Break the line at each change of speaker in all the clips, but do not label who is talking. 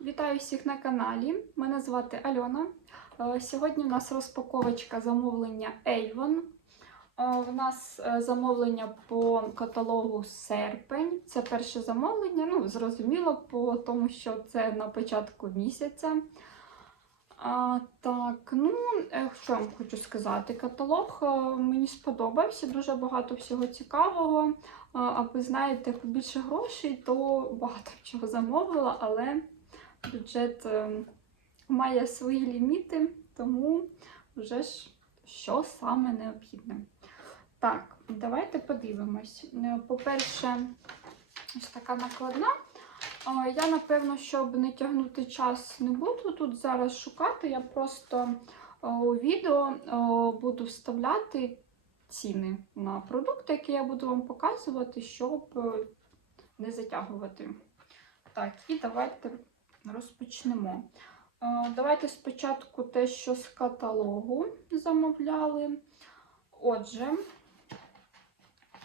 Вітаю всіх на каналі. Мене звати Альона. Е, Сьогодні у нас розпаковочка замовлення Avon. Е, У нас е, замовлення по каталогу серпень. Це перше замовлення. Ну, зрозуміло, по тому, що це на початку місяця. А, так, ну, е, що я вам хочу сказати? Каталог е, мені сподобався, дуже багато всього цікавого. Е, А ви знаєте, побільше грошей, то багато чого замовила, але бюджет е, має свої ліміти, тому вже ж що саме необхідне. Так, давайте подивимось. Е, По-перше, ось така накладна. Е, Я, напевно, щоб не тягнути час, не буду тут зараз шукати. Я просто у відео буду вставляти ціни на продукти, які я буду вам показувати, щоб не затягувати. Так, і давайте розпочнемо. Е, Давайте спочатку те, що з каталогу замовляли. Отже,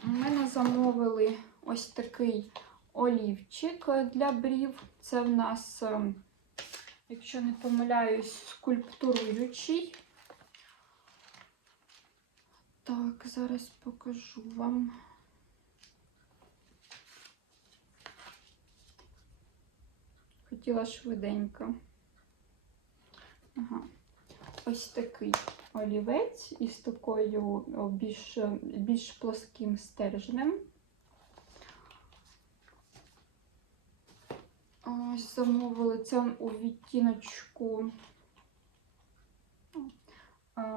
у мене замовили ось такий олівчик для брів. Це в нас, е, якщо не помиляюсь, скульптуруючий. Так, зараз покажу вам. Хотіла швиденько. Ага. Ось такий олівець із такою більш, більш плоским стержнем. Ось замовили це у відтіночку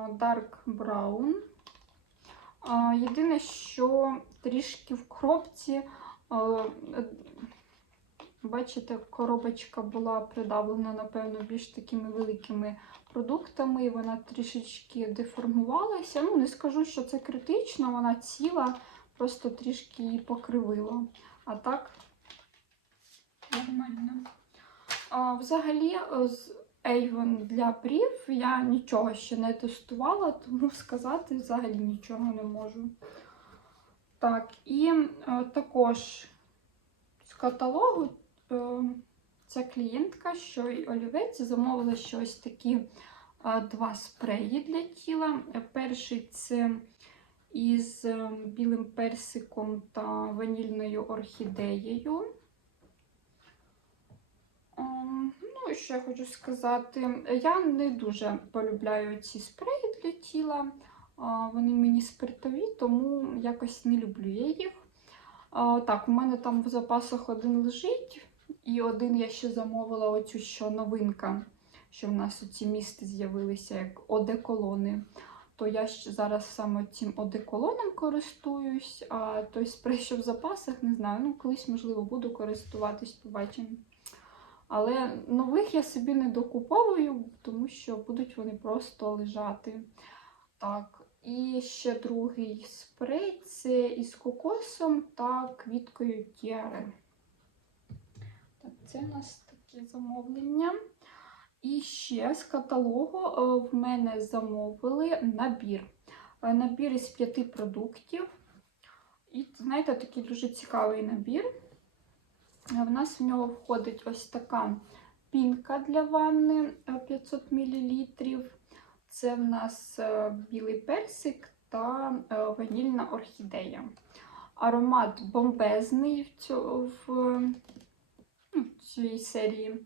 Dark Brown. Єдине, що трішки в е, бачите, коробочка була придавлена, напевно, більш такими великими продуктами, і вона трішечки деформувалася. Ну, не скажу, що це критично, вона ціла, просто трішки її покривила. А так, нормально. А, взагалі, е, з Avon для брів я нічого ще не тестувала, тому сказати взагалі нічого не можу. Так, і е, також з каталогу ця клієнтка, що й олівець, замовила щось такі е, два спреї для тіла. Е, Перший це із е, білим персиком та ванільною орхідеєю. Ну, що я хочу сказати, я не дуже полюбляю ці спреї для тіла. Вони мені спиртові, тому якось не люблю я їх. Так, у мене там в запасах один лежить, і один я ще замовила оцю що новинка, що в нас оці місти з'явилися, як одеколони. То я ще зараз саме цим одеколоном користуюсь, а той спрей, що в запасах, не знаю. Ну, колись, можливо, буду користуватись, побачимо. Але нових я собі не докуповую, тому що будуть вони просто лежати. Так, і ще другий спрей це із кокосом та квіткою тіари. Це у нас такі замовлення. І ще з каталогу е, в мене замовили набір. Е, Набір із п'яти продуктів. І, знаєте, такий дуже цікавий набір. Е, В нас в нього входить ось така пінка для ванни е, 500 мл. Це в нас білий персик та ванільна орхідея. Аромат бомбезний в, ну, серії.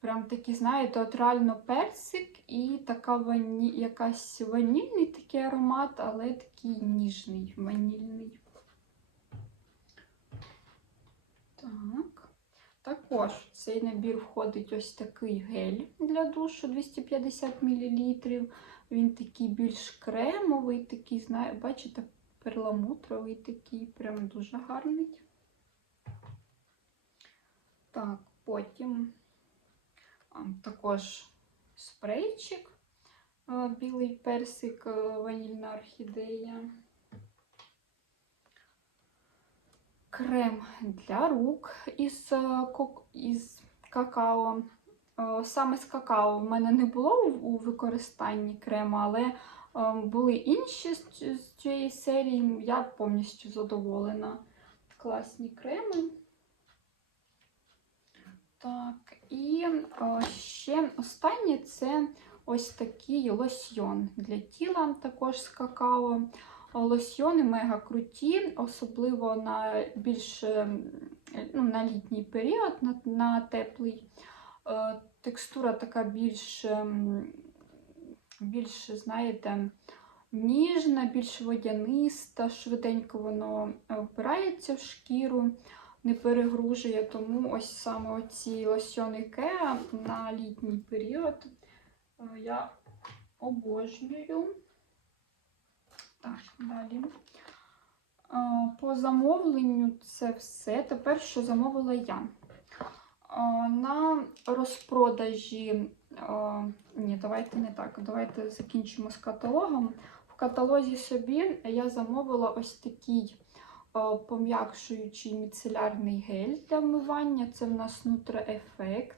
Прям такий, знаєте, от реально персик і така вані... якась ванільний такий аромат, але такий ніжний ванільний. Так. Також в цей набір входить ось такий гель для душу 250 мл. Він такий більш кремовий, такий, знає, бачите, перламутровий такий, прям дуже гарний. Так, потім також спрейчик, білий персик, ванільна орхідея. крем для рук із, е, із какао. Е, Саме з какао в мене не було у- використанні крема, але е, були інші з цієї серії. Я повністю задоволена. Класні креми. Так, і ще останнє це ось такий лосьйон для тіла, також з какао. Лосьйони мега круті, особливо на більш ем, ну, на літній період, на, на теплий. Е, Текстура така більш, ем, більш, знаєте, ніжна, більш водяниста, швиденько воно е, вбирається в шкіру, не перегружує. Тому ось саме оці лосьони Кеа на літній період е, я обожнюю. Так, далі. Е, По замовленню це все. Тепер що замовила я. Е, На розпродажі, ні, давайте не так. Давайте закінчимо з каталогом. В каталозі собі я замовила ось такий пом'якшуючий міцелярний гель для вмивання. Це в нас Effect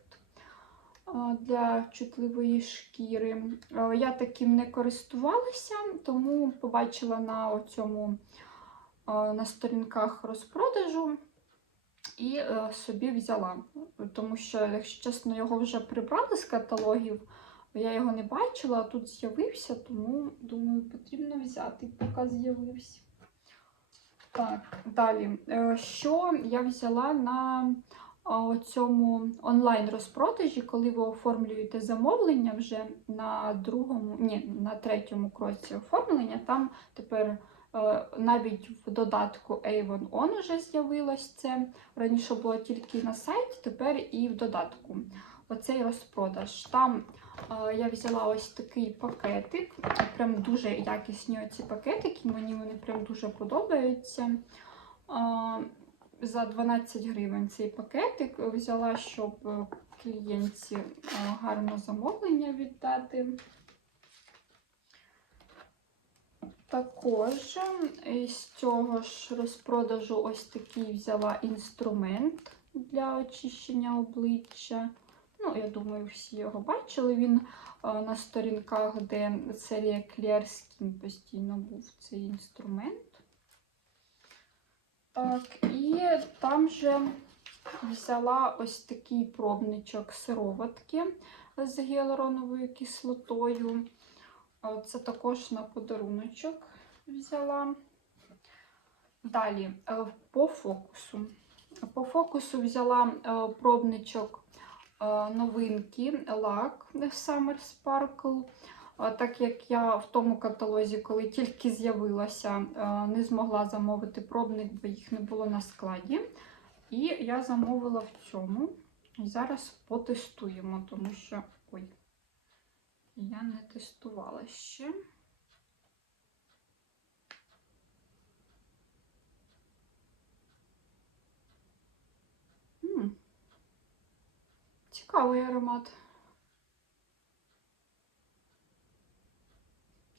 е, для чутливої шкіри. Е, Я таким не користувалася, тому побачила на цьому на сторінках розпродажу і е, собі взяла. Тому що, якщо чесно, його вже прибрали з каталогів, я його не бачила, а тут з'явився, тому думаю, потрібно взяти, поки з'явився. Так, далі. Е, Що я взяла на цьому онлайн-розпродажі, коли ви оформлюєте замовлення вже на другому, ні, на третьому кроці оформлення, там тепер е, навіть в додатку Avon On вже з'явилось це. Раніше було тільки на сайті, тепер і в додатку. Оцей розпродаж. Там я взяла ось такий пакетик. Прям дуже якісні оці пакетики, мені вони прям дуже подобаються. За 12 гривень цей пакетик взяла, щоб е, клієнтці е, гарно замовлення віддати. Також е, з цього ж розпродажу ось такий взяла інструмент для очищення обличчя. Ну, я думаю, всі його бачили. Він е, на сторінках, де серія Clear постійно був цей інструмент. Так, і там же взяла ось такий пробничок сироватки з гіалуроновою кислотою. Е, Це також на подаруночок взяла. Далі, е, по фокусу. По фокусу взяла пробничок новинки лак Summer Sparkle. Е, Так як я в тому каталозі, коли тільки з'явилася, е, не змогла замовити пробник, бо їх не було на складі. І я замовила в цьому. І зараз потестуємо, тому що. Ой, я не тестувала ще. Цікавий аромат.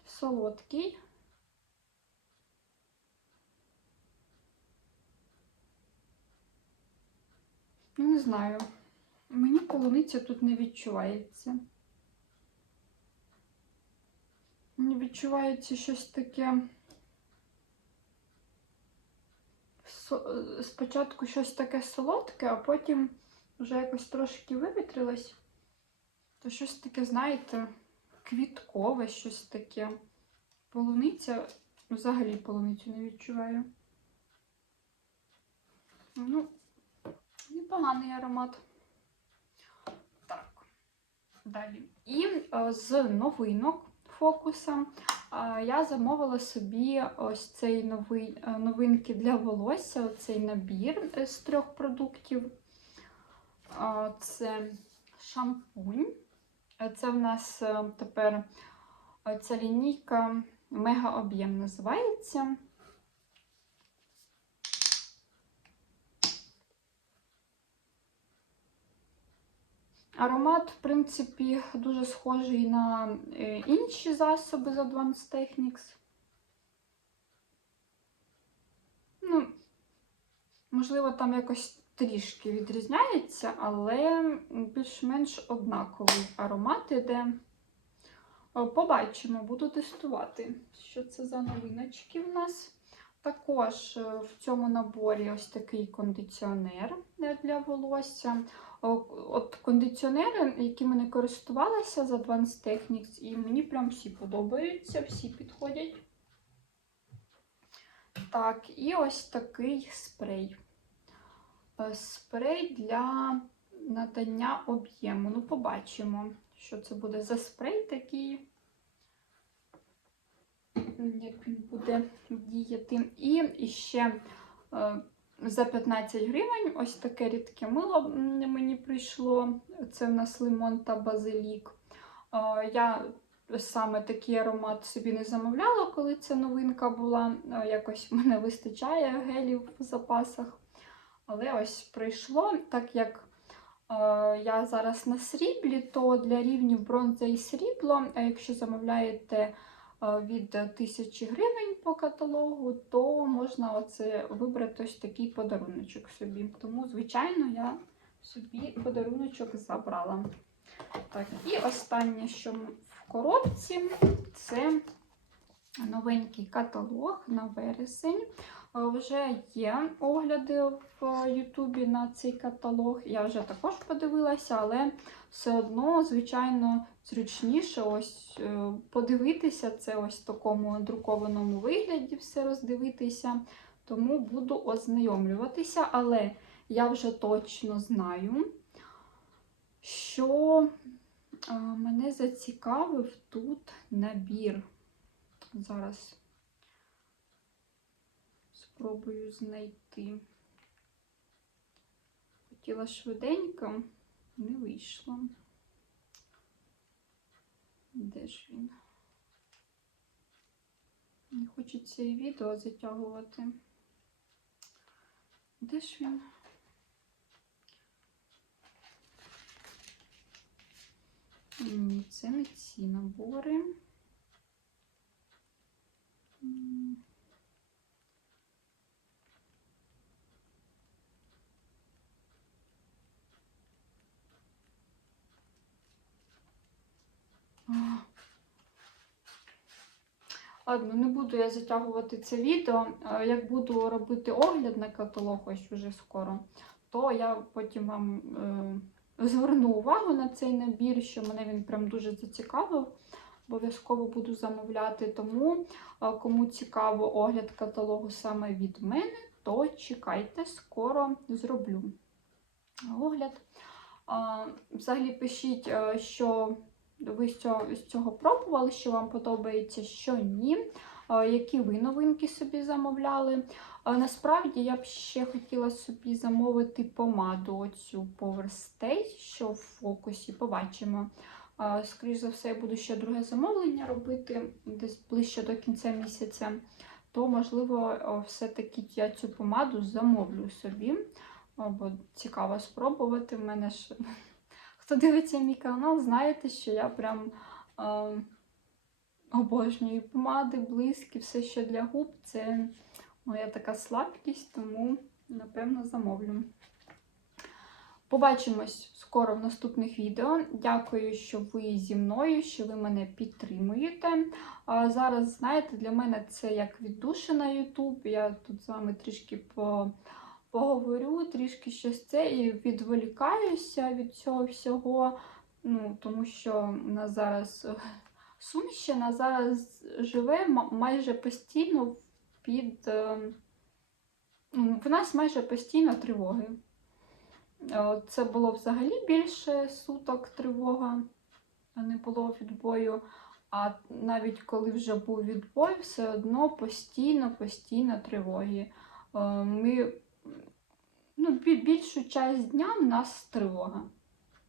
Солодкий. Ну, не знаю. Мені полуниця тут не відчувається. Мені відчувається щось таке. е, Спочатку щось таке солодке, а потім вже якось трошки вивітрилось. То щось таке, знаєте, квіткове, щось таке. Полуниця, взагалі полуницю не відчуваю. Ну, непоганий аромат. Так, далі. І е, з новинок фокуса е, я замовила собі ось цей новий, е, новинки для волосся, цей набір з трьох продуктів. Це шампунь. Це в нас е, тепер е, ця лінійка мега об'єм називається. Аромат, в принципі, дуже схожий на е, інші засоби з Advanced Techniques. Ну, можливо, там якось трішки відрізняється, але більш-менш однаковий аромат іде. Е, Побачимо, буду тестувати, що це за новиночки в нас. Також е, в цьому наборі ось такий кондиціонер е, для волосся. от кондиціонери, якими не користувалася з Advanced Techniques, і мені прям всі подобаються, всі підходять. Так, і ось такий спрей. Е, Спрей для надання об'єму. Ну, побачимо, що це буде за спрей такий, як він буде діяти. І ще е, за 15 гривень ось таке рідке мило мені прийшло. Це в нас лимон та базилік. Е, Я саме такий аромат собі не замовляла, коли ця новинка була. Якось в мене вистачає гелів в запасах. Але ось прийшло, так як е, я зараз на сріблі, то для рівнів бронза і срібло, а якщо замовляєте е, від 1000 гривень по каталогу, то можна оце вибрати ось такий подаруночок собі. Тому, звичайно, я собі подаруночок забрала. Так, і останнє, що в коробці, це новенький каталог на вересень. Е, Вже є огляди в Ютубі на цей каталог. Я вже також подивилася, але все одно, звичайно, зручніше ось е, подивитися це ось в такому друкованому вигляді, все роздивитися. Тому буду ознайомлюватися, але я вже точно знаю, що е, мене зацікавив тут набір. Зараз спробую знайти. Хотіла швиденько, не вийшло. Де ж він? Не хочеться і відео затягувати. Де ж він? Ні, це не ці набори. Ладно, не буду я затягувати це відео. Е, Як буду робити огляд на каталог ось уже скоро, то я потім вам е, зверну увагу на цей набір, що мене він прям дуже зацікавив. Обов'язково буду замовляти. Тому, е, кому цікаво огляд каталогу саме від мене, то чекайте, скоро зроблю огляд. А, Взагалі пишіть, е, що ви з цього, пробували, що вам подобається, що ні, які ви новинки собі замовляли. Насправді я б ще хотіла собі замовити помаду оцю Stay, що в фокусі. Побачимо. Скоріше за все, я буду ще друге замовлення робити десь ближче до кінця місяця. То, можливо, все-таки я цю помаду замовлю собі. Бо цікаво спробувати. В мене ж хто дивиться мій канал, знаєте, що я прям е, обожнюю помади, блиски, все, що для губ. Це моя така слабкість, тому, напевно, замовлю. Побачимось скоро в наступних відео. Дякую, що ви зі мною, що ви мене підтримуєте. А зараз, знаєте, для мене це як віддушина YouTube. Я тут з вами трішки по поговорю трішки щось це і відволікаюся від цього всього. Ну, тому що у нас зараз е, Сумщина зараз живе майже постійно під. е, ну, В нас майже постійно тривоги. Е, Це було взагалі більше суток тривога, не було відбою. А навіть коли вже був відбой, все одно постійно, постійно тривоги. Ми більшу часть дня в нас тривога.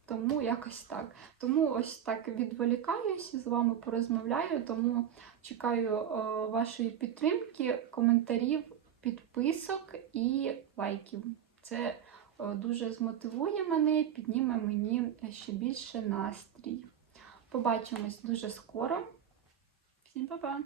Тому якось так. Тому ось так відволікаюся, з вами порозмовляю, тому чекаю е, вашої підтримки, коментарів, підписок і лайків. Це е, дуже змотивує мене, підніме мені ще більше настрій. Побачимось дуже скоро. Всім па-па!